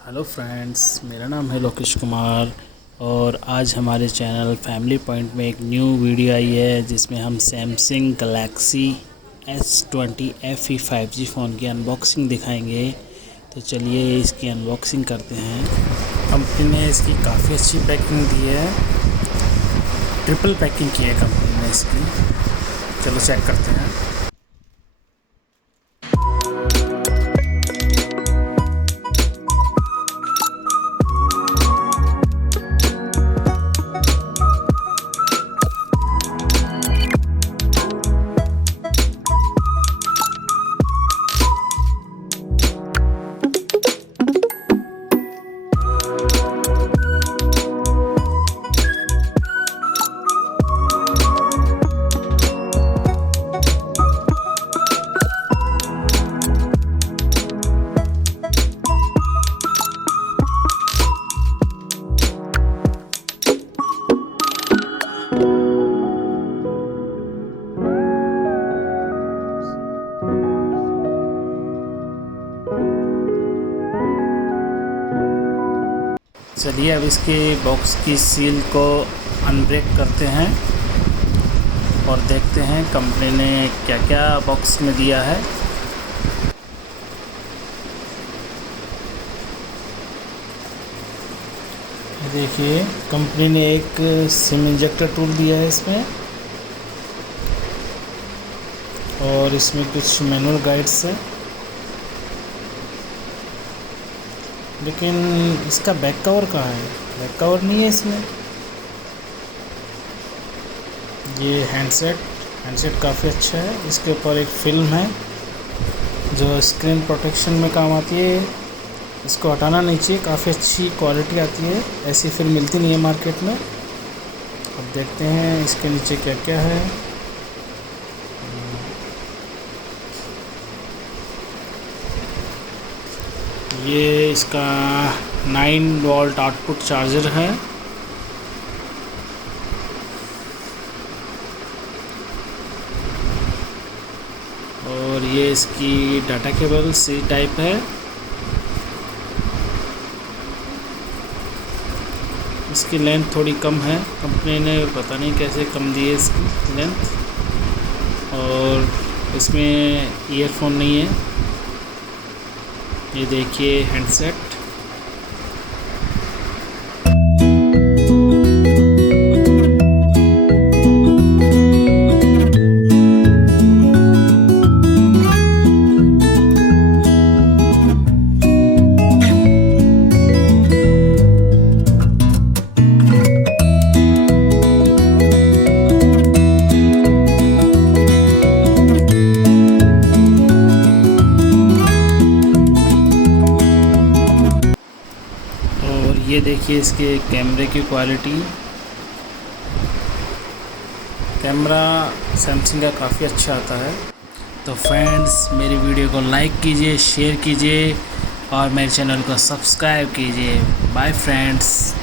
Hello friends, मेरा नाम है लोकेश कुमार और आज हमारे चैनल फैमिली पॉइंट में एक न्यू वीडियो आई है जिसमें हम Samsung Galaxy S20 FE 5G phone की अनबॉक्सिंग दिखाएंगे। तो चलिए इसकी अनबॉक्सिंग करते हैं। कंपनी ने इसकी काफ़ी अच्छी पैकिंग दी है, ट्रिपल पैकिंग की है कंपनी ने इसकी। चलो चेक करते हैं। चलिए अब इसके बॉक्स की सील को अनब्रेक करते हैं और देखते हैं कंपनी ने क्या क्या बॉक्स में दिया है। देखिए, कंपनी ने एक सिम इंजेक्टर टूल दिया है इसमें, और इसमें कुछ मैनुअल गाइड्स है। लेकिन इसका बैक कवर कहाँ है? बैक कवर नहीं है इसमें। ये हैंडसेट काफ़ी अच्छा है। इसके ऊपर एक फिल्म है जो स्क्रीन प्रोटेक्शन में काम आती है। इसको हटाना नहीं चाहिए, काफ़ी अच्छी क्वालिटी आती है। ऐसी फिल्म मिलती नहीं है मार्केट में। अब देखते हैं इसके नीचे क्या क्या है। ये इसका 9 वोल्ट आउटपुट चार्जर है। और ये इसकी डाटा केबल सी टाइप है। इसकी लेंथ थोड़ी कम है, कंपनी ने पता नहीं कैसे कम दी है इसकी लेंथ। और इसमें ईयरफोन नहीं है। ये देखिए हैंडसेट। ये देखिए इसके कैमरे की क्वालिटी। कैमरा सैमसंग का काफ़ी अच्छा आता है। तो फ्रेंड्स, मेरी वीडियो को लाइक कीजिए, शेयर कीजिए और मेरे चैनल को सब्सक्राइब कीजिए। Bye friends.